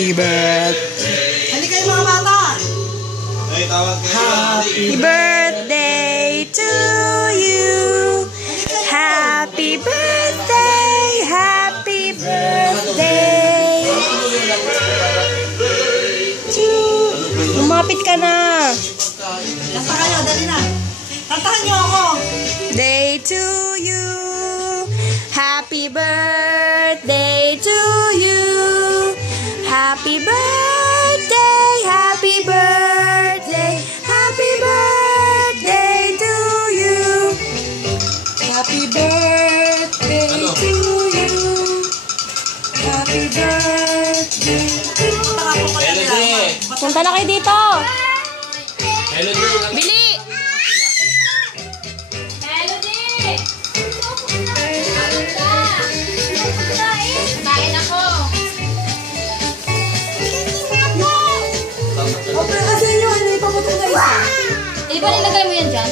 Happy birthday. Halika kayo mga bata. Happy birthday to you. Happy birthday. Happy birthday. Lumapit ka na. Kanta kayo, dali na. Kantahan niyo ako. Day to you. Happy birthday to you. Happy birthday. Happy birthday. Happy birthday to you. Happy birthday to you. Happy birthday to you. Punta na kayo dito. Bili! Kain ako. Okay, kasi yun, ipapunta na isa. Di ba nilagay mo yan dyan?